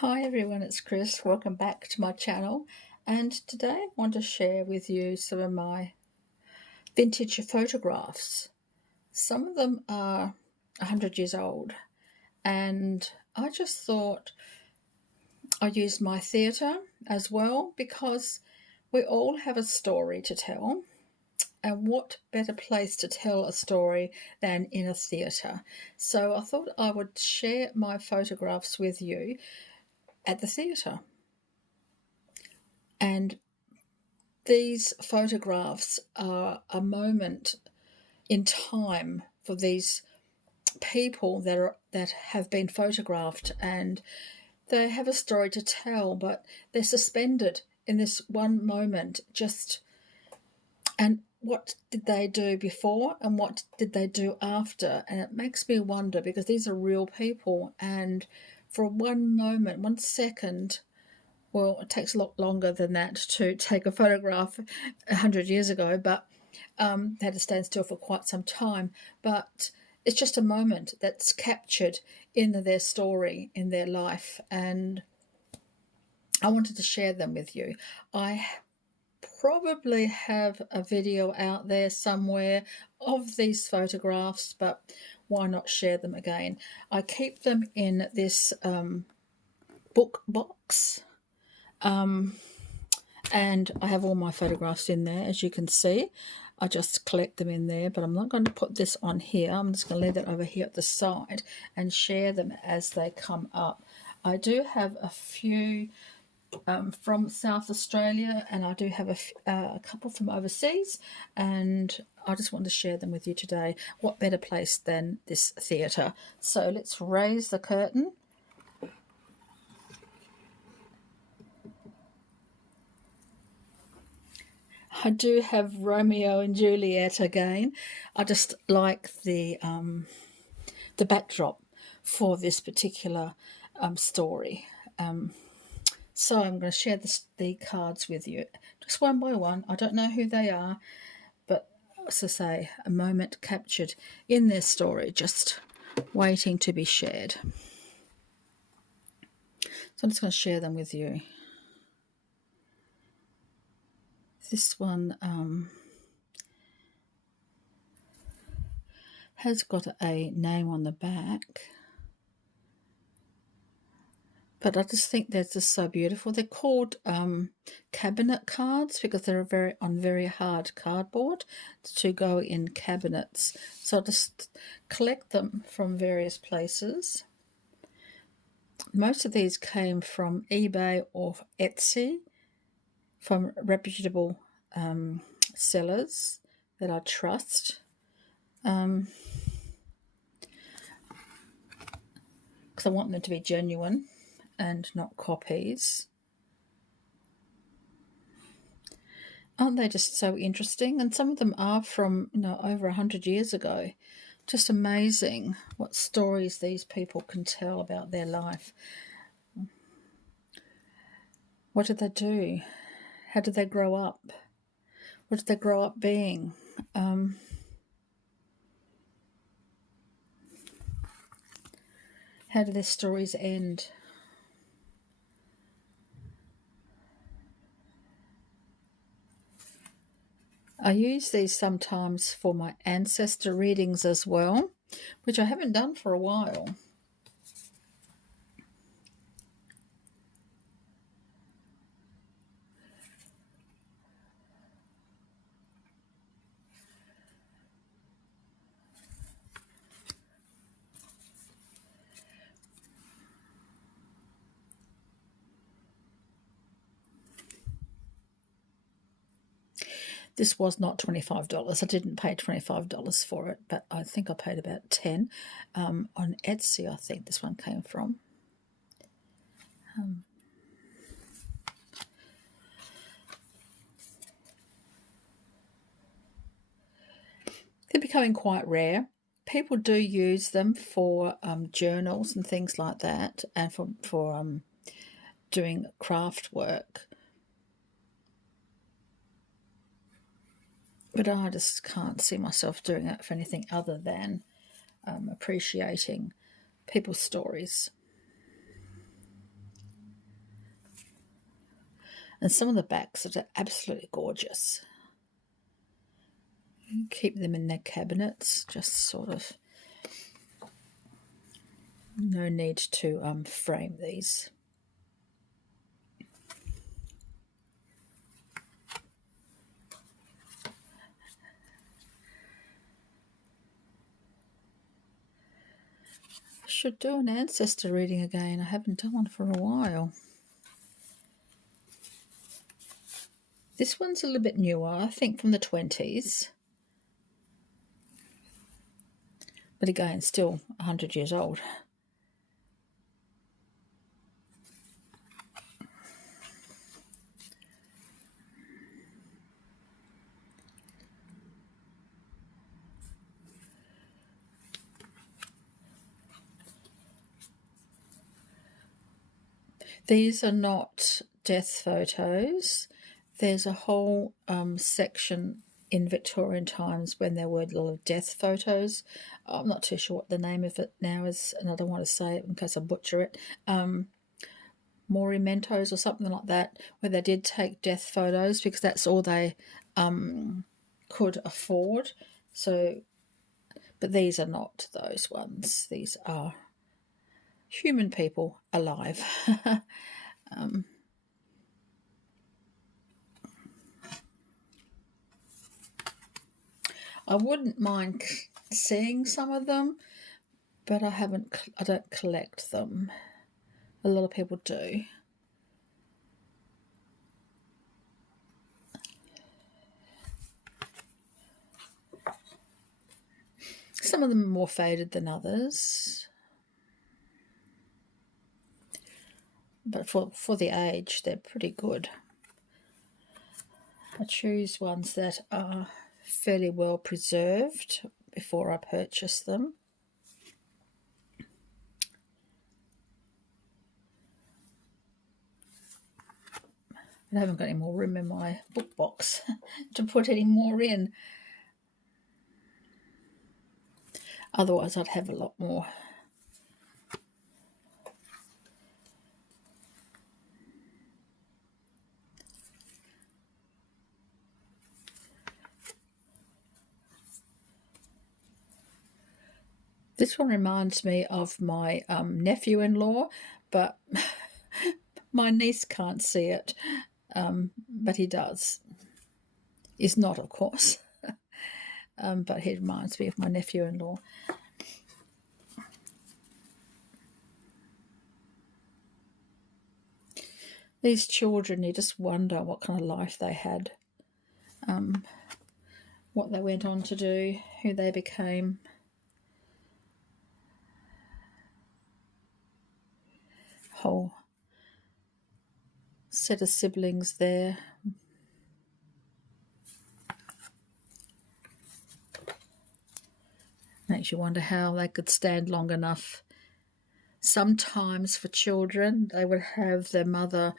Hi everyone, it's Chris. Welcome back to my channel. And today I want to share with you some of my vintage photographs. Some of them are 100 years old, and I just thought I'd use my theatre as well because we all have a story to tell. And what better place to tell a story than in a theatre? So I thought I would share my photographs with you at the theatre. And these photographs are a moment in time for these people that have been photographed, and they have a story to tell, but they're suspended in this one moment. And what did they do before and what did they do after? And it makes me wonder, because these are real people, and for one moment, 1 second, well, it takes a lot longer than that to take a photograph 100 years ago, but they had to stand still for quite some time. But it's just a moment that's captured in their story, in their life, and I wanted to share them with you. I probably have a video out there somewhere of these photographs, but why not share them again? I keep them in this book box. And I have all my photographs in there, as you can see. I just collect them in there, but I'm not going to put this on here. I'm just going to leave that over here at the side and share them as they come up. I do have a few from South Australia, and I do have a couple from overseas, and I just want to share them with you today. What better place than this theatre? So let's raise the curtain. I do have Romeo and Juliet again. I just like the backdrop for this particular story. So I'm going to share the cards with you, just one by one. I don't know who they are, but as I say, a moment captured in their story, just waiting to be shared. So I'm just going to share them with you. This one has got a name on the back, but I just think they're just so beautiful. They're called cabinet cards because they're on very hard cardboard to go in cabinets. So I just collect them from various places. Most of these came from eBay or Etsy, from reputable sellers that I trust. Because I want them to be genuine and not copies. Aren't they just so interesting? And some of them are from, over 100 years ago. Just amazing what stories these people can tell about their life. What did they do? How did they grow up? What did they grow up being? How do their stories end? I use these sometimes for my ancestor readings as well, which I haven't done for a while. This was not $25. I didn't pay $25 for it, but I think I paid about $10 on Etsy. I think this one came from. They're becoming quite rare. People do use them for journals and things like that, and for doing craft work. But I just can't see myself doing it for anything other than appreciating people's stories. And some of the backs are absolutely gorgeous. Keep them in their cabinets, just sort of. No need to frame these. I should do an ancestor reading again. I haven't done one for a while. This one's a little bit newer, I think from the 20s. But again, still 100 years old. These are not death photos. There's a whole section in Victorian times when there were a lot of death photos. I'm not too sure what the name of it now is, and I don't want to say it in case I butcher it. Morimentos or something like that, where they did take death photos because that's all they could afford. So, but these are not those ones. These are human people alive. I wouldn't mind seeing some of them, but I don't collect them. A lot of people do. Some of them are more faded than others. But for the age, they're pretty good. I choose ones that are fairly well preserved before I purchase them. I haven't got any more room in my book box to put any more in. Otherwise, I'd have a lot more. This one reminds me of my nephew-in-law, but my niece can't see it, but he does. He's not, of course, but he reminds me of my nephew-in-law. These children, you just wonder what kind of life they had, what they went on to do, who they became. Whole set of siblings there. Makes you wonder how they could stand long enough. Sometimes for children, they would have their mother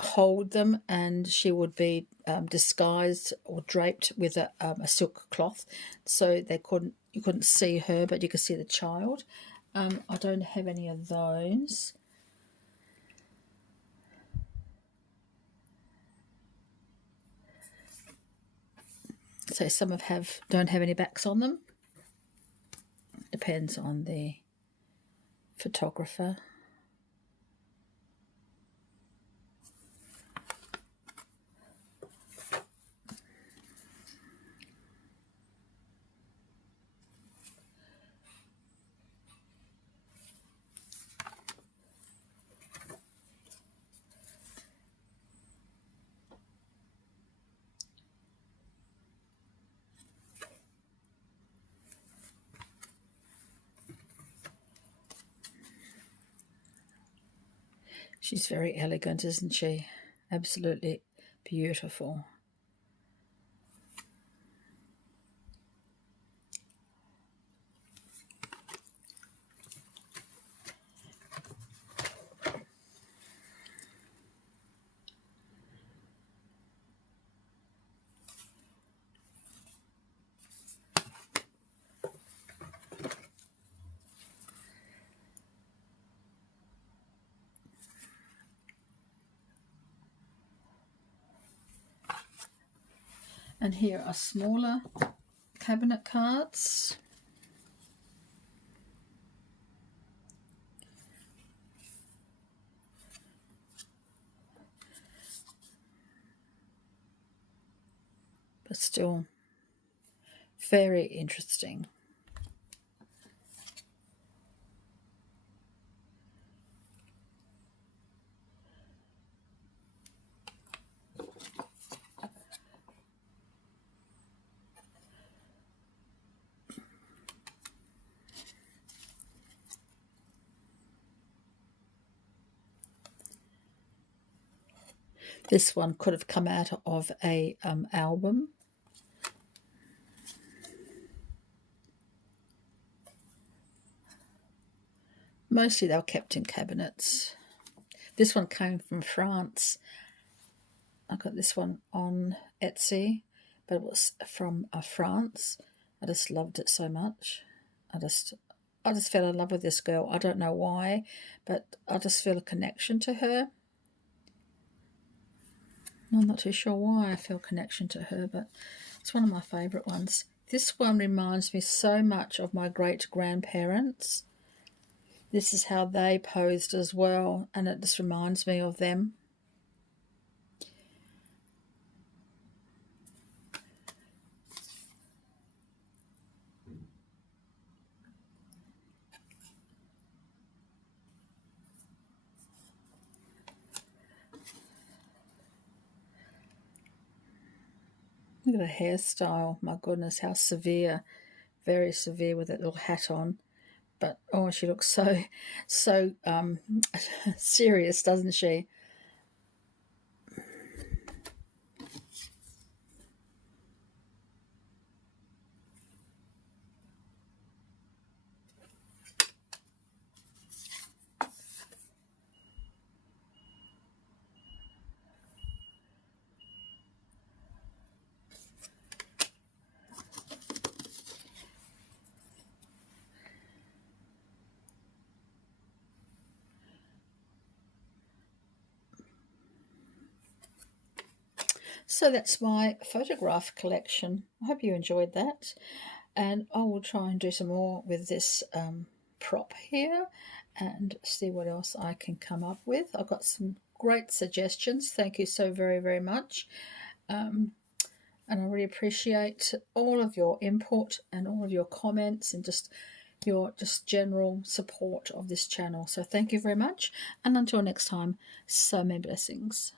hold them and she would be disguised or draped with a silk cloth, so you couldn't see her, but you could see the child. I don't have any of those. So some don't have any backs on them. Depends on the photographer. She's very elegant, isn't she? Absolutely beautiful. And here are smaller cabinet cards. But still very interesting. This one could have come out of a album. Mostly they were kept in cabinets. This one came from France. I got this one on Etsy, but it was from France. I just loved it so much. I just fell in love with this girl. I don't know why, but I just feel a connection to her. I'm not too sure why I feel a connection to her, but it's one of my favourite ones. This one reminds me so much of my great-grandparents. This is how they posed as well, and it just reminds me of them. Look at the hairstyle. My goodness, how severe. Very severe with that little hat on. But, oh, she looks so serious, doesn't she? So that's my photograph collection. I hope you enjoyed that. And I will try and do some more with this prop here and see what else I can come up with. I've got some great suggestions. Thank you so very, very much. And I really appreciate all of your input and all of your comments and just your general support of this channel. So thank you very much. And until next time, so many blessings.